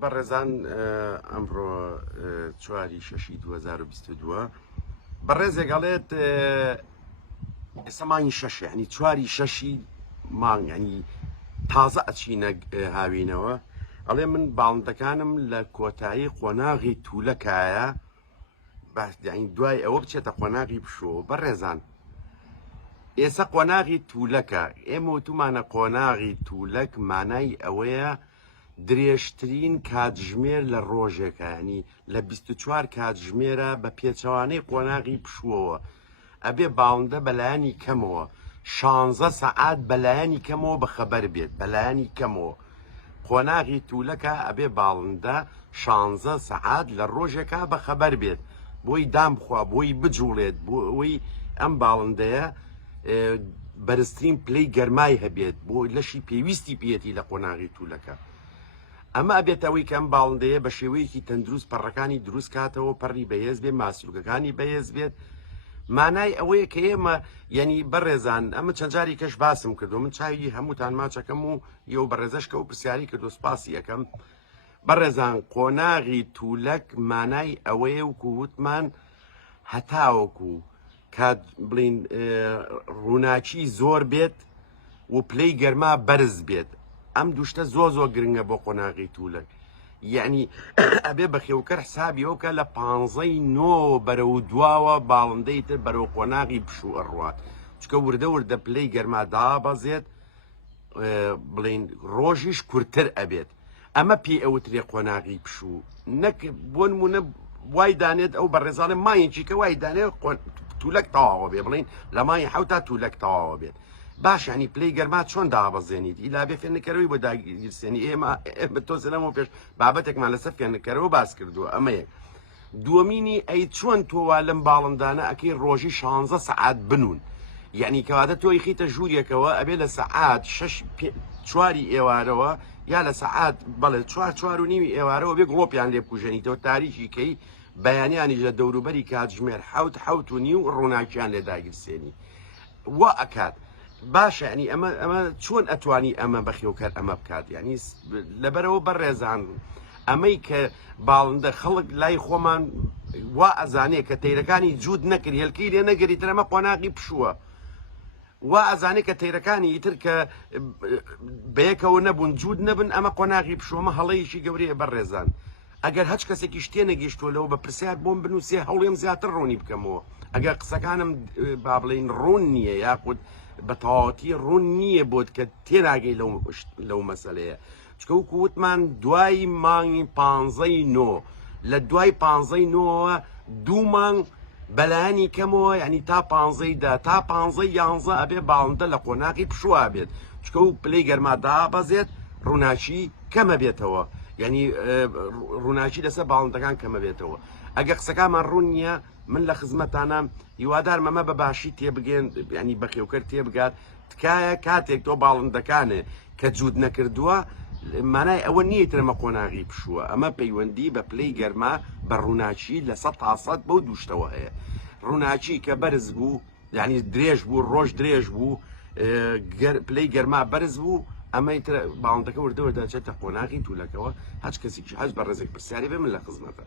بەڕێزان ئەمڕۆ 4/6/2022 بەڕێزێکڵێت ئێستا مانگی شەش ینی 4/6 مانگ ینی تازە ئەچینە هاوینەوە ئەڵێ من باڵندەکانم لە کۆتایی قۆناغی توولەکایە دوای ئەوە بچێتە قۆناغی پشۆ. بەڕێزان ئێستا قۆناغی توولەکە ئێمە وتمانە قۆناغی توولەک مانای ئەوەیە درێژترین کاتژمێر لە ڕۆژێکە، ینی لە 24 کاتژمێرە بە پێچەوانەی قۆناغی پشووەوە ئەبێ باڵندە بەلایانی کەمەوە 16 سەعات بەلایانی کەمەوە بەخەبەر بێت. بەلایانی کەمەوە قۆناغی توولەکە ئەبێ باڵندە 16 سەعات لە ڕۆژێکە بەخەبەر بێت، بۆی دام بخوا، بۆی بجوڵێت، بۆی ئەم باڵندەیە بەرزترین پلەی گەرمای هەبێت بۆ لەشی پێویستی پێێتی لە قۆناغی توولەکە. ئەمە ئەبێتەوەی کەم باڵندەیە بە شێوەیەکی تەندروست پەڕەکانی دروست کاتەوە، پەڕی بەهێز بێت، ماسلوگەکانی بەهێز بێت. مانای ئەوەیە کە ئێمە ینی بەڕێزان ئەمە چەند جاری کەش باسم کردو، من چاوی هەمووتان ماچەکەم و یەو بەڕێزەشکە و پرسیاری کردو، سپاسی یەکەم. بەڕێزان قۆناغی توولەک مانای ئەوەیە وکووتمان هەتاوەکو کات بڵین ڕووناچی زۆر بێت و پلەی گەرما بەرز بێت. ئەم دوشتە زۆر گرنگە بۆ قۆناغی توولەک، یعنی ئەبێ بەخێوکەر حسابیەوەکە لە 15 بەرەو دواوە باڵندەی تر بەرەو قۆناغی پشوو ئەڕوات، چکە وردە وردە پلەی گەرما دابەزێت، بڵین ڕۆژیش کورتتر ئەبێت. ئەمە پێ ئەوترێ قۆناغی پشوو، نەک بۆ نمونە وای دانێت ئەو بەڕێزانە مایەکی کە وای دانێت توولەک تەواوە بێ، بڵین لە مای حوتا توولەک تەواوە بێت. باش ینی پلەی گەرما چۆن دابەزێنیت؟ ئیلا بێ فێنەکەرەوەی بۆ داگیرسێنی ئێمە تۆزەنەوە پێش بابەتێکمان لەسەر فێنەکەرەوە باس کردووە. ئەمە یەک. دووەمینی ئەی چۆن تۆوا لەم باڵندانە ئەکەی ڕۆژی 16 سەعات بنون، یعنی کەواتە تۆی خیتە ژوورێکەوە ئەبێ لە سەعات 4 ئێوارەوە یا لە سەعات بەڵێ 4 و نیوی ئێوارەوە بێ گڵۆپیان لێ بکوژێنیتەوە تاریکیکەی بەیانیانی لە دەوروبەری کاتژمێر 7 و نیو ڕووناکیان لێ داگیرسێنی وە ئەکات. باشە ینی ئەمە چۆن ئەتوانی ئەمە بەخێوکەر ئەمە بکات؟ ینی لەبەرەوە بەڕێزان ئەمەی کە باڵندە خەڵک لای خۆمان وا ئەزانێ کە تەیرەکانی جوود نەکرد، هێلکەی لێ نەگەریتر، ئەمە قۆناغی پشووە. وا ئەزانێ کە تەیرەکانی ئیتر کە بەیەکەوە نەبوون جوود نەبن، ئەمە قۆناغی پشووەمە هەڵەیەکی گەورەیە. بەڕێزان ئەگەر هەچ کەسێکی شتێ نەگەیشتووەلەوە بە پرسیار بۆم بنووسێ هەوڵێم زیاتر ڕوونی بکەمەوە. ئەگەر قسەکانم با بڵین ڕوون نییە یاخود بە تەواوەتی ڕوون نییە بۆت کە تێناگەی لەو مەسەلەیە، چکە وتمان دوای مانگی 15 لە دوای 15ەوە 2 مانگ بەلایانی کەمەوە، ینی تا 15 تا 15 ئەبێ باڵندە لە قۆناغی پشووا بێت، چکە و پلەی گەرما دابەزێت، ڕووناچی کەمە بێتەوە، ینی ڕووناچی لەسەر باڵندەکان کەمە بێتەوە. ئەگە قسەکانمان ڕوون نییە، من لە خزمەتانە هیوادارم ئەمە بەباشی تێبگەن، ینی بەخێوکەر تێبگات. تکایە کاتێک تۆ باڵندەکانێ کە جوود نەکردووە مانای ئەوە نییە ترمە قۆناغی پشووە، ئەمە پەیوەندی بە پلەی گەرما بە ڕووناچی لە 100% بەو دوشتەوە هەیە. ڕووناچی کە بەرز بوو، ینی درێژ بوو، ڕۆژ درێژ بوو، پلەی گەرما بەرز بوو، ئەمە باڵندەکە وردەوە دەچێتە قۆناغی توولەکەوە. هەچ کەسێکی هەچ بە ڕێزێک پرسیاری بێ من لە خزمەتە.